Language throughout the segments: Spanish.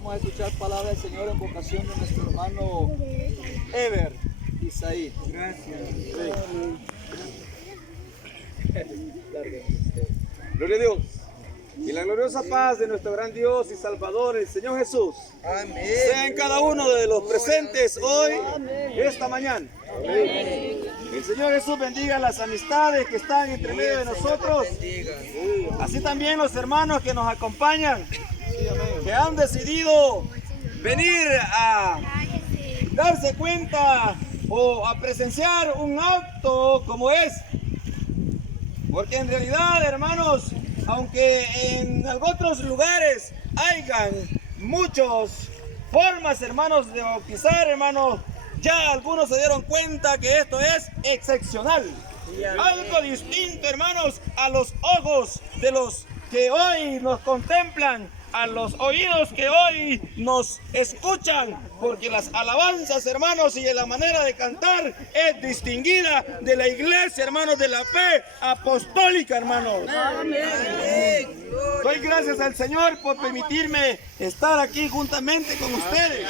vamos a escuchar palabra del Señor en vocación de nuestro hermano Ever Isaí. Gracias. Gloria a Dios. Y la gloriosa paz de nuestro gran Dios y Salvador, el Señor Jesús, Amén. sea en cada uno de los presentes hoy, esta mañana. El Señor Jesús bendiga las amistades que están entre medio de nosotros. Así también los hermanos que nos acompañan, que han decidido venir a darse cuenta o a presenciar un acto como es. Porque en realidad, hermanos, aunque en otros lugares hayan muchas formas, hermanos, de bautizar, hermanos, ya algunos se dieron cuenta que esto es excepcional. Algo distinto, hermanos, a los ojos de los que hoy nos contemplan, a los oídos que hoy nos escuchan, porque las alabanzas, hermanos, y la manera de cantar es distinguida de la iglesia, hermanos, de la fe apostólica, hermanos. Amén. Doy gracias al Señor por permitirme estar aquí juntamente con ustedes,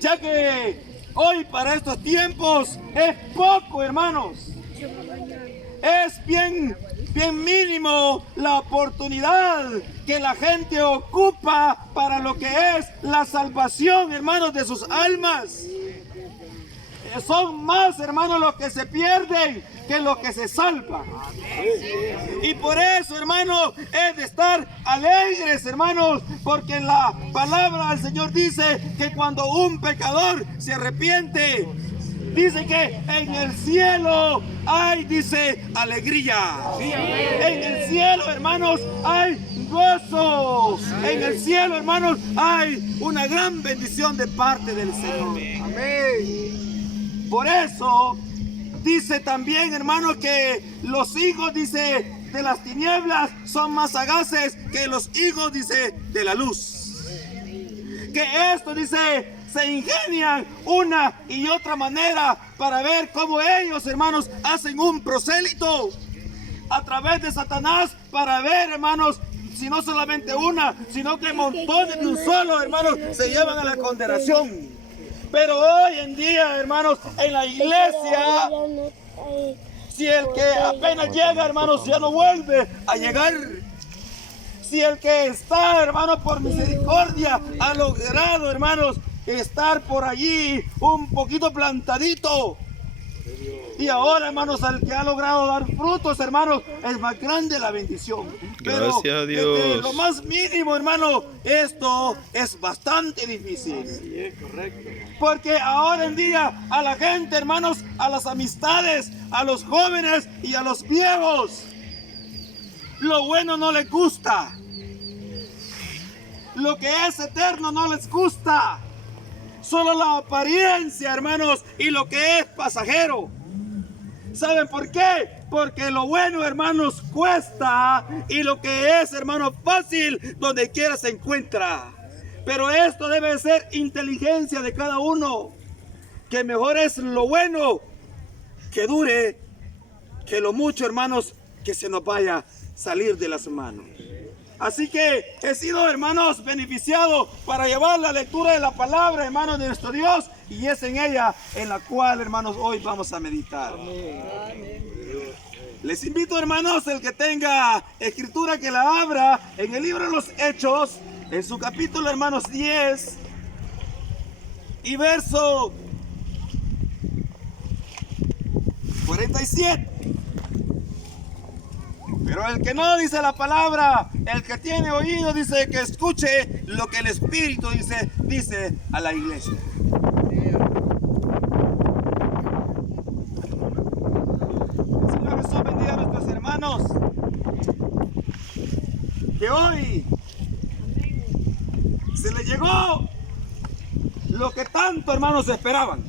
ya que hoy para estos tiempos es poco, hermanos. Es bien mínimo la oportunidad que la gente ocupa para lo que es la salvación, hermanos, de sus almas. Son más, hermanos, los que se pierden que los que se salvan. Y por eso, hermanos, es de estar alegres, hermanos, porque en la palabra del Señor dice que cuando un pecador se arrepiente, dice que en el cielo hay, dice, alegría. En el cielo, hermanos, hay gozo. En el cielo, hermanos, hay una gran bendición de parte del Señor. Amén. Por eso dice también, hermanos, que los hijos, dice, de las tinieblas son más sagaces que los hijos, dice, de la luz. Que esto, dice, se ingenian una y otra manera para ver cómo ellos, hermanos, hacen un prosélito a través de Satanás para ver, hermanos, si no solamente una, sino que montones de un solo, hermanos, se llevan a la condenación. Pero hoy en día, hermanos, en la iglesia, si el que apenas llega, hermanos, ya no vuelve a llegar. Si el que está, hermanos, por misericordia, ha logrado, hermanos, estar por allí un poquito plantadito. Y ahora, hermanos, al que ha logrado dar frutos, hermanos, es más grande la bendición. Gracias pero a Dios. Desde lo más mínimo, hermano, esto es bastante difícil. Sí, es correcto. Porque ahora en día a la gente, hermanos, a las amistades, a los jóvenes y a los viejos, lo bueno no les gusta. Lo que es eterno no les gusta. Solo la apariencia, hermanos, y lo que es pasajero. ¿Saben por qué? Porque lo bueno, hermanos, cuesta, y lo que es, hermanos, fácil, donde quiera se encuentra. Pero esto debe ser inteligencia de cada uno, que mejor es lo bueno que dure, que lo mucho, hermanos, que se nos vaya a salir de las manos. Así que he sido, hermanos, beneficiado para llevar la lectura de la palabra, hermanos, de nuestro Dios, y es en ella en la cual, hermanos, hoy vamos a meditar. Amén. Les invito, hermanos, el que tenga escritura, que la abra en el libro de los Hechos, en su capítulo, hermanos, 10 y verso 47. Pero el que no dice la palabra, el que tiene oído, dice que escuche lo que el Espíritu dice a la iglesia. El Señor Jesús bendiga a nuestros hermanos, que hoy se les llegó lo que tanto, hermanos, esperaban.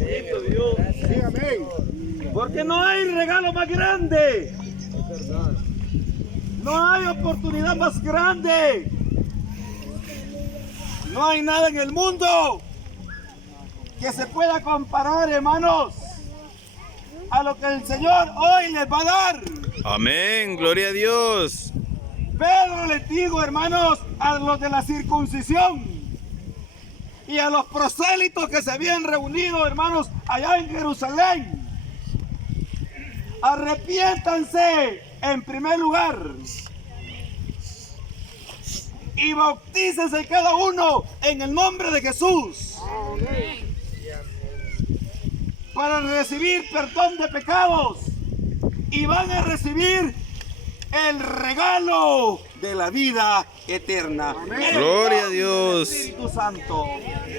Bendito Dios. Sí, amén. Porque no hay regalo más grande. No hay oportunidad más grande. No hay nada en el mundo que se pueda comparar, hermanos, a lo que el Señor hoy les va a dar. Amén, gloria a Dios. Pedro les dijo, hermanos, a los de la circuncisión y a los prosélitos que se habían reunido, hermanos, allá en Jerusalén: arrepiéntanse en primer lugar y bautícense cada uno en el nombre de Jesús para recibir perdón de pecados, y van a recibir el regalo de la vida eterna. Gloria a Dios. Espíritu Santo.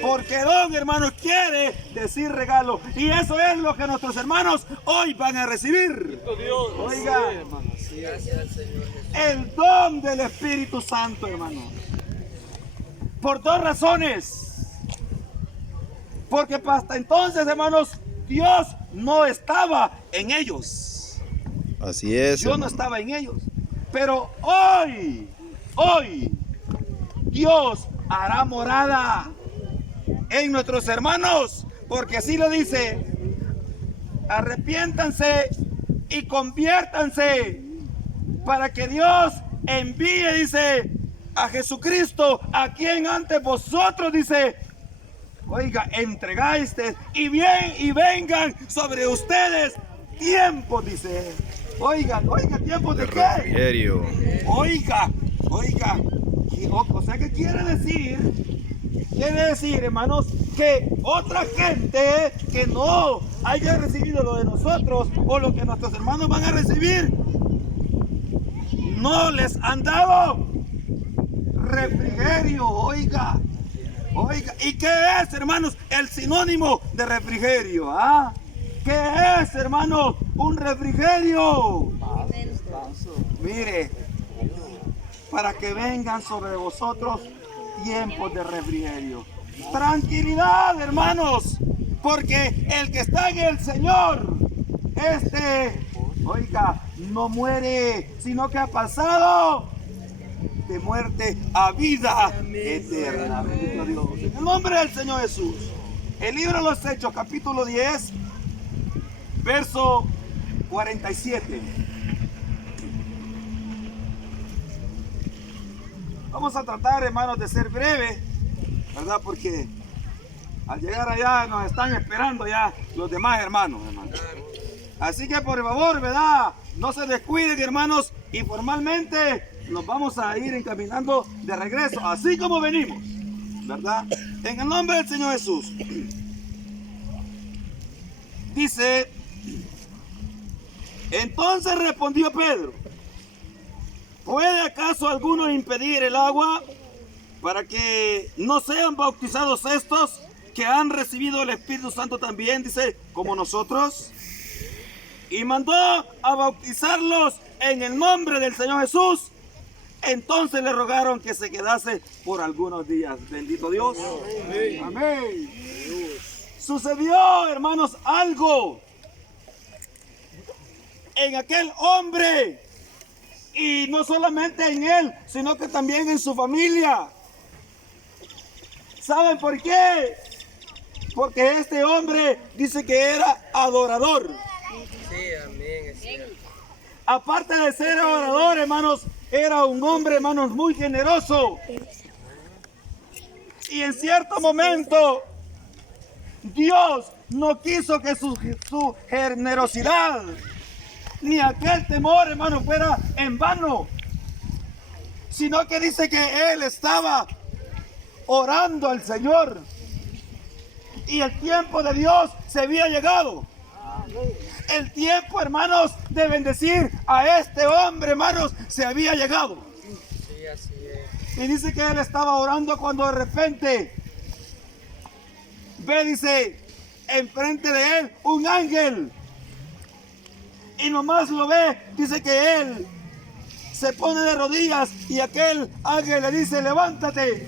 Porque don, hermanos, quiere decir regalo. Y eso es lo que nuestros hermanos hoy van a recibir. Oiga, el don del Espíritu Santo, hermanos. Por dos razones. Porque hasta entonces, hermanos, Dios no estaba en ellos. Así es. Dios no estaba en ellos. Pero hoy, Dios hará morada en nuestros hermanos, porque así lo dice: arrepiéntanse y conviértanse para que Dios envíe, dice, a Jesucristo, a quien antes vosotros, dice, oiga, entregáis, y vengan sobre ustedes tiempos, dice. Oiga, ¿tiempos de qué? Refrigerio. Oiga. O sea, ¿qué quiere decir? Quiere decir, hermanos, que otra gente que no haya recibido lo de nosotros o lo que nuestros hermanos van a recibir, no les han dado refrigerio. Oiga. ¿Y qué es, hermanos, el sinónimo de refrigerio? ¿Ah? ¿Qué es, hermanos, un refrigerio? Mire, para que vengan sobre vosotros tiempos de refrigerio. Tranquilidad, hermanos, porque el que está en el Señor, oiga, no muere, sino que ha pasado de muerte a vida eterna. Bendito Dios. En el nombre del Señor Jesús. El libro de los Hechos, capítulo 10, verso 47. Vamos a tratar, hermanos, de ser breve, ¿verdad? Porque al llegar allá nos están esperando ya los demás hermanos. Así que por favor, ¿verdad? No se descuiden, hermanos, y formalmente nos vamos a ir encaminando de regreso, así como venimos, ¿verdad? En el nombre del Señor Jesús. Dice: entonces respondió Pedro: ¿puede acaso alguno impedir el agua para que no sean bautizados estos que han recibido el Espíritu Santo también, dice, como nosotros? Y mandó a bautizarlos en el nombre del Señor Jesús. Entonces le rogaron que se quedase por algunos días. Bendito Dios. Amén. Sucedió, hermanos, algo en aquel hombre, y no solamente en él, sino que también en su familia. ¿Saben por qué? Porque este hombre dice que era adorador. Sí, amén, es cierto. Aparte de ser adorador, hermanos, era un hombre, hermanos, muy generoso. Y en cierto momento, Dios no quiso que su generosidad ni aquel temor, hermano, fuera en vano, sino que dice que él estaba orando al Señor y el tiempo de Dios se había llegado. El tiempo, hermanos, de bendecir a este hombre, hermanos, se había llegado. Sí, así es. Y dice que él estaba orando cuando de repente ve, dice, enfrente de él un ángel. Y nomás lo ve, dice que él se pone de rodillas y aquel ángel le dice: levántate,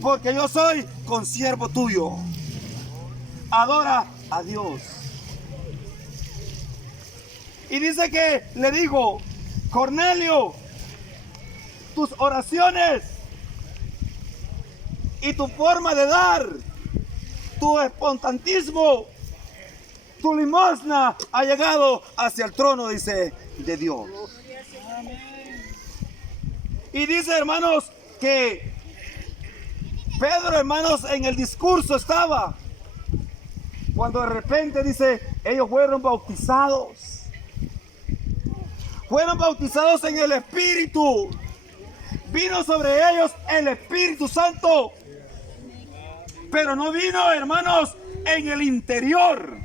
porque yo soy consiervo tuyo. Adora a Dios. Y dice que le digo: Cornelio, tus oraciones y tu forma de dar, tu espontanismo, tu limosna ha llegado hacia el trono, dice, de Dios. Y dice, hermanos, que Pedro, hermanos, en el discurso estaba, cuando de repente dice, ellos fueron bautizados. Fueron bautizados en el Espíritu. Vino sobre ellos el Espíritu Santo. Pero no vino, hermanos, en el interior.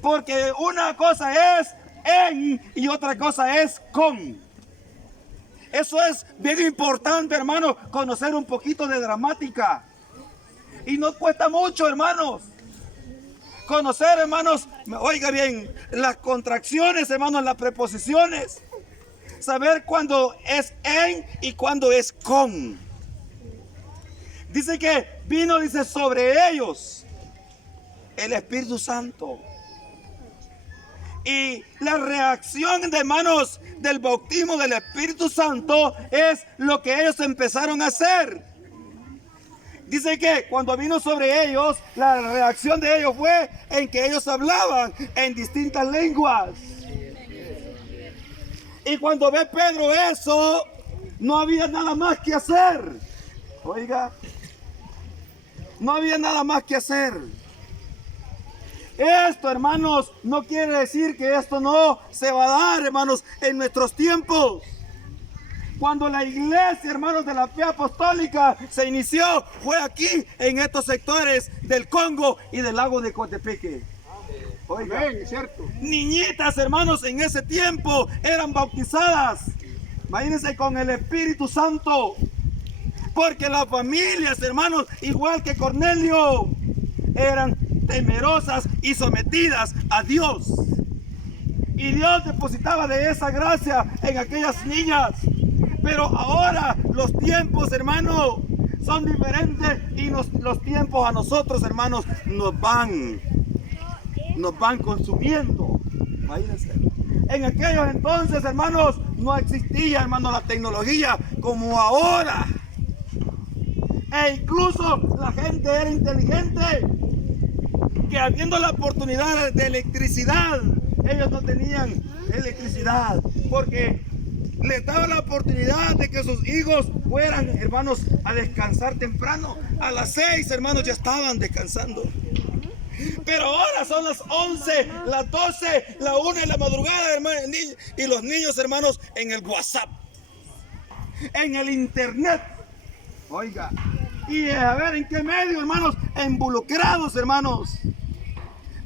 Porque una cosa es en y otra cosa es con. Eso es bien importante, hermanos, conocer un poquito de gramática. Y no cuesta mucho, hermanos. Conocer, hermanos, oiga bien, las contracciones, hermanos, las preposiciones. Saber cuándo es en y cuándo es con. Dice que vino, dice, sobre ellos el Espíritu Santo. Y la reacción de, hermanos, del bautismo del Espíritu Santo es lo que ellos empezaron a hacer. Dice que cuando vino sobre ellos, la reacción de ellos fue en que ellos hablaban en distintas lenguas. Y cuando ve Pedro eso, no había nada más que hacer. Oiga, no había nada más que hacer. Esto, hermanos, no quiere decir que esto no se va a dar, hermanos, en nuestros tiempos. Cuando la iglesia, hermanos, de la fe apostólica se inició, fue aquí, en estos sectores del Congo y del lago de Cotepeque. Oiga, ¿cierto? Niñitas, hermanos, en ese tiempo eran bautizadas, imagínense, con el Espíritu Santo. Porque las familias, hermanos, igual que Cornelio, eran temerosas y sometidas a Dios. Y Dios depositaba de esa gracia en aquellas niñas. Pero ahora los tiempos, hermanos, son diferentes y los tiempos a nosotros, hermanos, nos van consumiendo. Imagínense. En aquellos entonces, hermanos, no existía, hermanos, la tecnología como ahora. E incluso la gente era inteligente, que habiendo la oportunidad de electricidad, ellos no tenían electricidad, porque les daba la oportunidad de que sus hijos fueran, hermanos, a descansar temprano. A las 6, hermanos, ya estaban descansando. Pero ahora son las 11, las 12, la 1 de la madrugada, hermanos, y los niños, hermanos, en el WhatsApp, en el internet. Oiga, y a ver en qué medio, hermanos, involucrados, hermanos,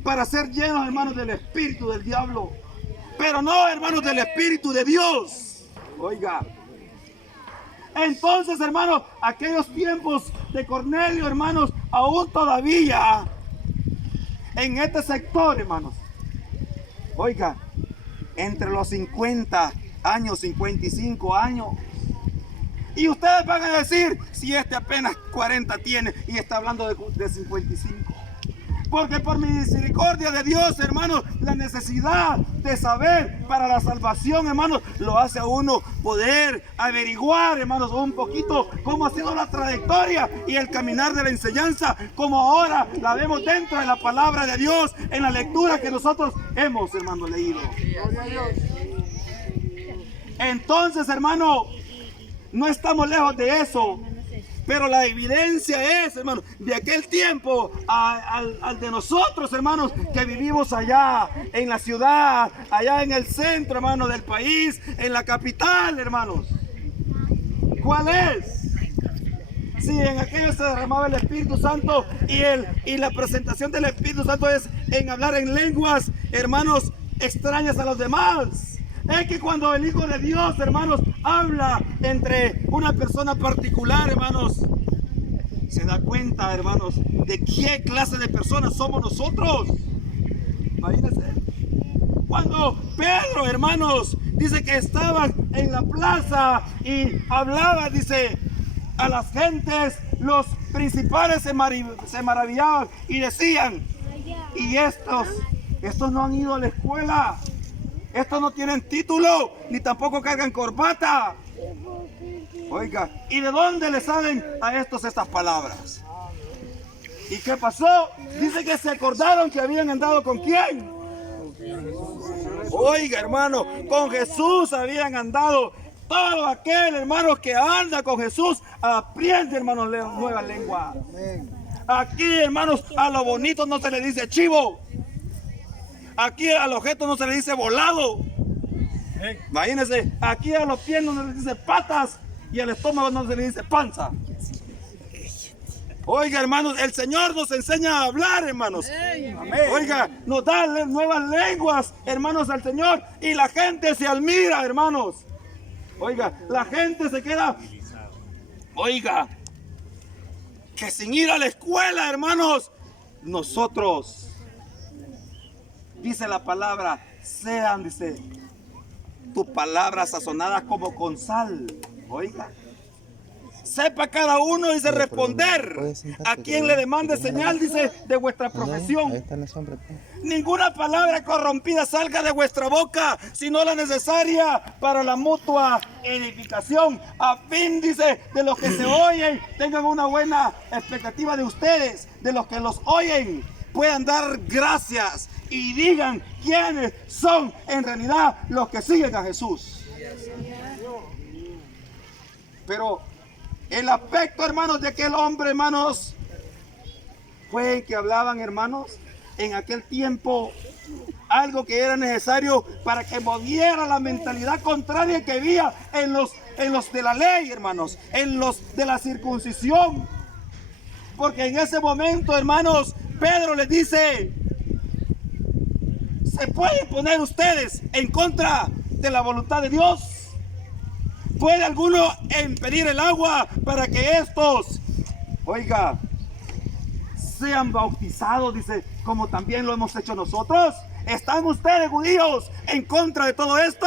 para ser llenos, hermanos, del espíritu del diablo, pero no, hermanos, del espíritu de Dios. Oiga, entonces, hermanos, aquellos tiempos de Cornelio, hermanos, aún todavía en este sector, hermanos, oiga, entre los 50 años, 55 años. Y ustedes van a decir, si este apenas 40 tiene y está hablando de 55. Porque por misericordia de Dios, hermanos, la necesidad de saber para la salvación, hermanos, lo hace a uno poder averiguar, hermanos, un poquito cómo ha sido la trayectoria y el caminar de la enseñanza, como ahora la vemos dentro de la palabra de Dios, en la lectura que nosotros hemos, hermanos, leído. Entonces, hermano, no estamos lejos de eso. Pero la evidencia es, hermanos, de aquel tiempo al de nosotros, hermanos, que vivimos allá en la ciudad, allá en el centro, hermanos, del país, en la capital, hermanos. ¿Cuál es? Sí, en aquello se derramaba el Espíritu Santo y la presentación del Espíritu Santo es en hablar en lenguas, hermanos, extrañas a los demás. Es que cuando el Hijo de Dios, hermanos, habla entre una persona particular, hermanos, se da cuenta, hermanos, de qué clase de personas somos nosotros. Imagínense. Cuando Pedro, hermanos, dice que estaban en la plaza y hablaba, dice, a las gentes, los principales se maravillaban y decían, y estos no han ido a la escuela. Estos no tienen título, ni tampoco cargan corbata. Oiga, ¿y de dónde le salen a estos estas palabras? ¿Y qué pasó? Dice que se acordaron que habían andado ¿con quién? Oiga, hermano, con Jesús habían andado. Todo aquel, hermanos, que anda con Jesús, aprende, hermanos, nueva lengua. Aquí, hermanos, a lo bonito no se le dice chivo. Aquí al objeto no se le dice volado. Imagínense, aquí a los pies no se le dice patas y al estómago no se le dice panza. Oiga, hermanos, el Señor nos enseña a hablar, hermanos. Oiga, nos da nuevas lenguas, hermanos, al Señor, y la gente se admira, hermanos. Oiga, la gente se queda, oiga, que sin ir a la escuela, hermanos, nosotros, dice la palabra, sean, dice, tus palabras sazonadas como con sal. Oiga, sepa cada uno, dice, responder a quien le demande señal, dice, de vuestra profesión. Ninguna palabra corrompida salga de vuestra boca, sino la necesaria para la mutua edificación, a fin, dice, de los que se oyen tengan una buena expectativa de ustedes, de los que los oyen puedan dar gracias y digan quiénes son en realidad los que siguen a Jesús. Pero el aspecto, hermanos, de aquel hombre, hermanos, fue que hablaban, hermanos, en aquel tiempo algo que era necesario para que moviera la mentalidad contraria que había en los de la ley, hermanos, en los de la circuncisión. Porque en ese momento, hermanos, Pedro les dice, ¿se pueden poner ustedes en contra de la voluntad de Dios? ¿Puede alguno impedir el agua para que estos, oiga, sean bautizados, dice, como también lo hemos hecho nosotros? ¿Están ustedes, judíos, en contra de todo esto?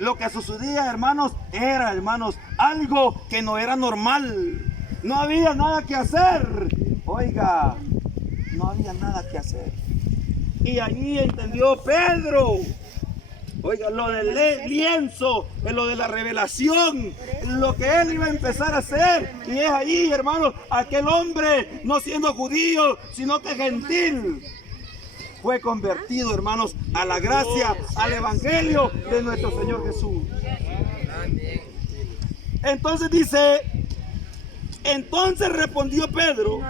Lo que sucedía, hermanos, era, hermanos, algo que no era normal. No había nada que hacer. Oiga, no había nada que hacer. Y allí entendió Pedro, oiga, lo del lienzo, lo de la revelación, lo que él iba a empezar a hacer. Y es ahí, hermanos, aquel hombre, no siendo judío, sino que gentil, fue convertido, hermanos, a la gracia, al evangelio de nuestro Señor Jesús. Entonces dice, entonces respondió Pedro,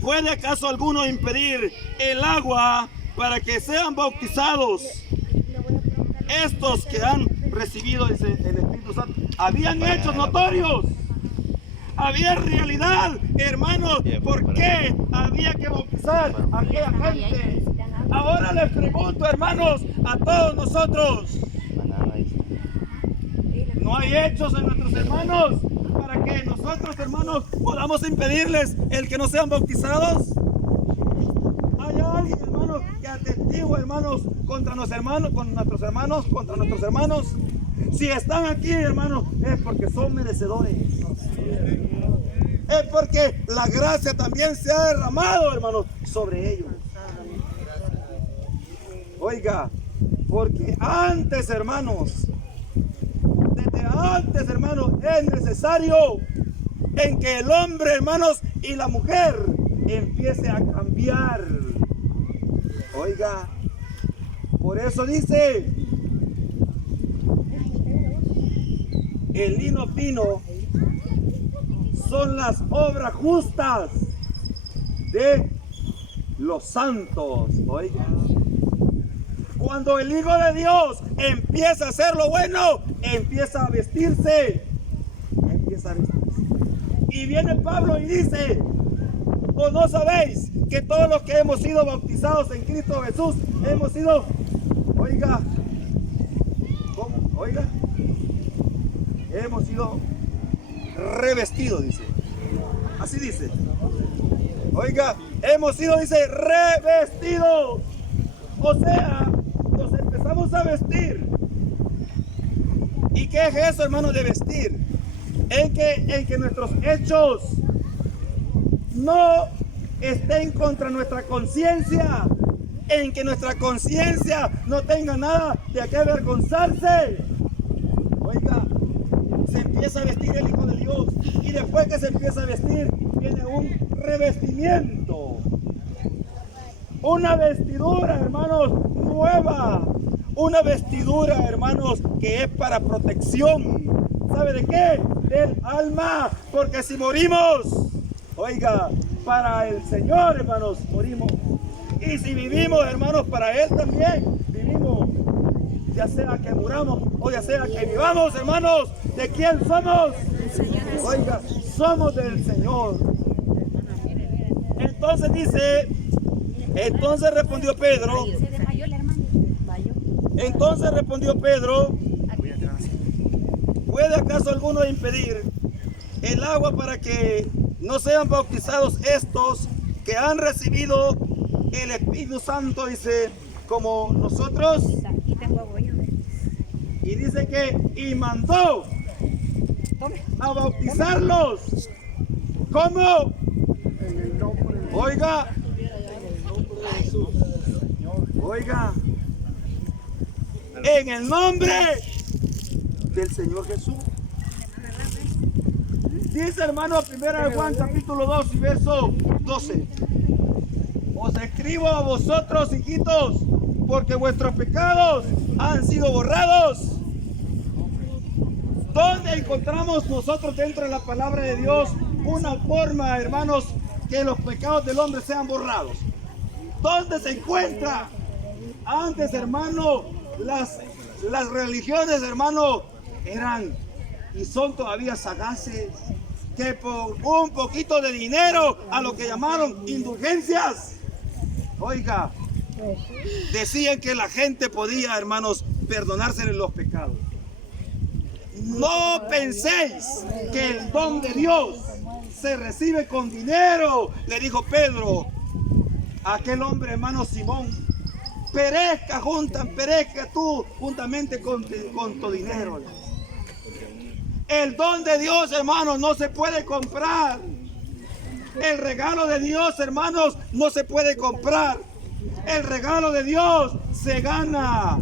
¿puede acaso alguno impedir el agua para que sean bautizados estos que han recibido, dice, el Espíritu Santo? Habían hechos notorios, había realidad, hermanos. ¿Por qué había que bautizar a aquella gente? Ahora les pregunto, hermanos, a todos nosotros, ¿no hay hechos en nuestros hermanos para que nosotros, hermanos, podamos impedirles el que no sean bautizados? ¿Hay alguien, hermanos, que atestigue, hermanos, contra nuestros hermanos, contra nuestros hermanos? Si están aquí, hermanos, es porque son merecedores. Es porque la gracia también se ha derramado, hermanos, sobre ellos. Oiga, porque antes, hermanos, desde antes, hermanos, es necesario en que el hombre, hermanos, y la mujer empiece a cambiar. Oiga, por eso dice, el lino fino son las obras justas de los santos. Oiga, cuando el Hijo de Dios empieza a hacer lo bueno, empieza a vestirse. Y viene Pablo y dice, ¿o no sabéis que todos los que hemos sido bautizados en Cristo Jesús hemos sido, oiga, ¿cómo? Oiga, hemos sido revestidos, dice. Así dice. Oiga, hemos sido, dice, revestidos. O sea, nos empezamos a vestir. ¿Y qué es eso, hermanos, de vestir? En que nuestros hechos no estén contra nuestra conciencia, en que nuestra conciencia no tenga nada de qué avergonzarse. Oiga, se empieza a vestir el Hijo de Dios, y después que se empieza a vestir viene un revestimiento, una vestidura, hermanos, nueva, una vestidura, hermanos, que es para protección. ¿Sabe de qué? Del alma. Porque si morimos, oiga, para el Señor, hermanos, morimos. Y si vivimos, hermanos, para Él también vivimos. Ya sea que muramos o ya sea que vivamos, hermanos, ¿de quién somos? Oiga, somos del Señor. Entonces dice, entonces respondió Pedro, ¿puede acaso alguno impedir el agua para que no sean bautizados estos que han recibido el Espíritu Santo? Dice, como nosotros. Y dice y mandó a bautizarlos. ¿Cómo? Oiga, en el nombre del Señor Jesús. Dice, hermano, 1 Juan capítulo 2 y verso 12. Os escribo a vosotros, hijitos, porque vuestros pecados han sido borrados. ¿Dónde encontramos nosotros dentro de la palabra de Dios una forma, hermanos, que los pecados del hombre sean borrados? ¿Dónde se encuentra? Antes, hermano, las religiones, hermano, eran y son todavía sagaces, que por un poquito de dinero, a lo que llamaron indulgencias, oiga, decían que la gente podía, hermanos, perdonársele los pecados. No penséis que el don de Dios se recibe con dinero, le dijo Pedro a aquel hombre, hermano Simón. Perezca tú juntamente con tu dinero. El don de Dios, hermanos, no se puede comprar. El regalo de Dios, hermanos, no se puede comprar. El regalo de Dios se gana.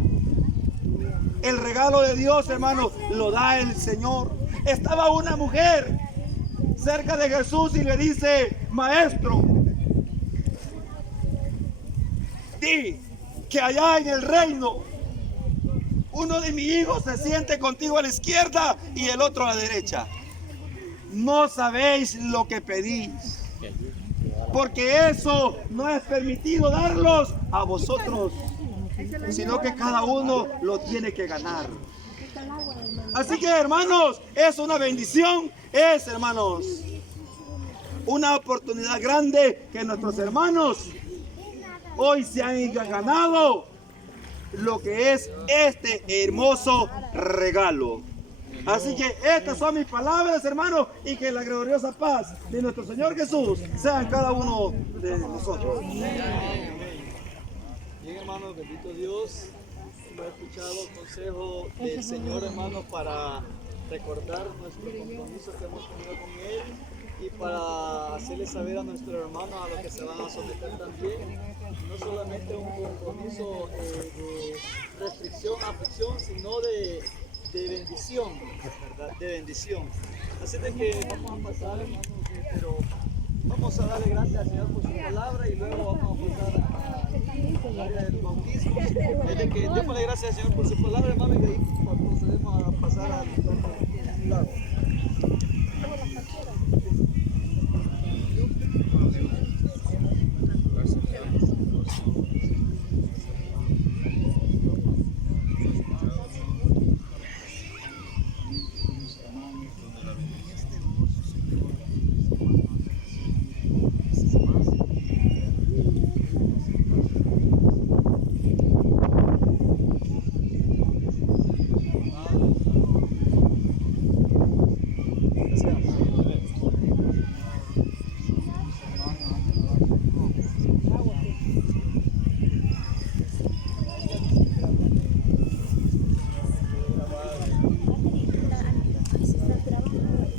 El regalo de Dios, hermanos, lo da el Señor. Estaba una mujer cerca de Jesús y le dice, maestro, di que allá en el reino uno de mis hijos se siente contigo a la izquierda y el otro a la derecha. No sabéis lo que pedís, porque eso no es permitido darlos a vosotros, sino que cada uno lo tiene que ganar. Así que, hermanos, es una bendición, hermanos, una oportunidad grande que nuestros hermanos hoy se han ganado lo que es este hermoso regalo. Así que estas son mis palabras, hermanos, y que la gloriosa paz de nuestro Señor Jesús sea en cada uno de nosotros. Bien, hermanos, bendito Dios. Hemos escuchado el consejo del Señor, hermanos, para recordar nuestro compromiso que hemos tenido con Él y para hacerle saber a nuestros hermanos a los que se van a someter también. No solamente un compromiso de restricción, aflicción, sino de bendición, ¿verdad? De bendición. Así de que vamos a pasar, hermanos, pero vamos a darle gracias al Señor por su palabra y luego vamos a pasar al área del bautismo. Desde que démosle gracias al Señor por su palabra, hermano, y de ahí procedemos a pasar al lago.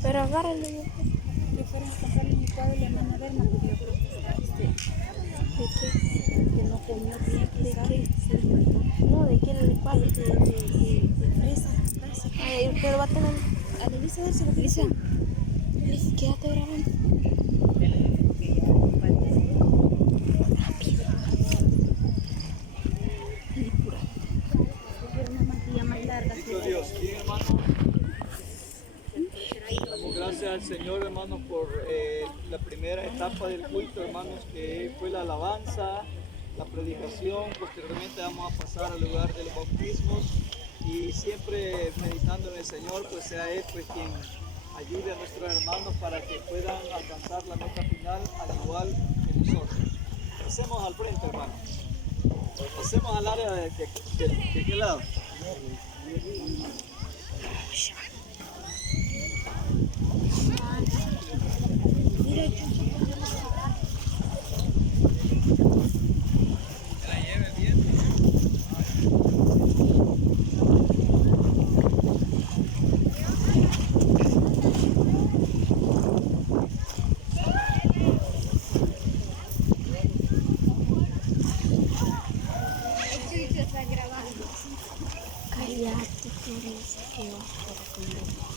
Pero agárralo. Que fueron a pasar en mi cuadro y le van a ver, no podía que no comió bien. ¿De qué? No, de que el cuadro de fresa. Pero va a tener. A la Elisa, darse lo que dice. Quédate grabando. Rápido. gracias al Señor, hermanos, por la primera etapa del culto, hermanos, que fue la alabanza, la predicación. Posteriormente vamos a pasar al lugar de los bautismos y siempre meditando en el Señor, pues sea Él pues quien ayude a nuestros hermanos para que puedan alcanzar la meta final al igual que nosotros. Pasemos al frente, hermanos. Pasemos al área de qué lado. Cállate, tú dices que vas a comer.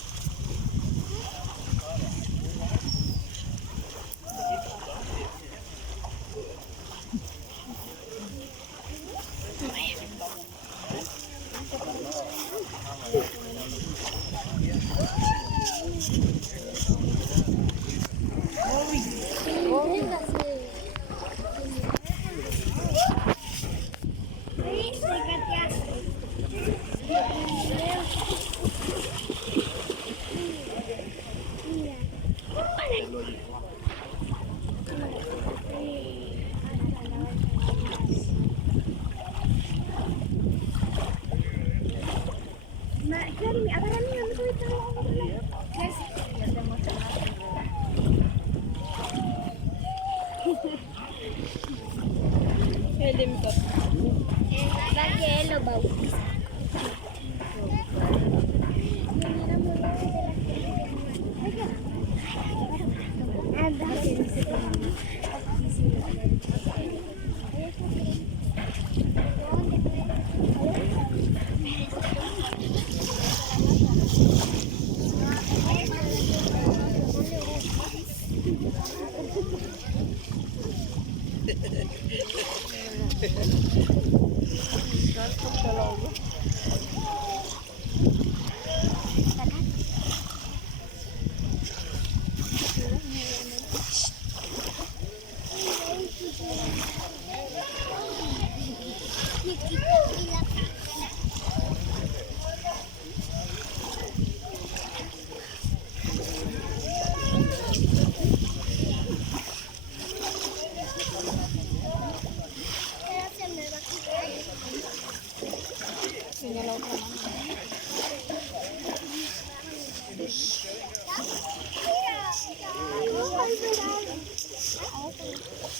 El de mi papá. Es que él lo bautiza.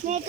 Me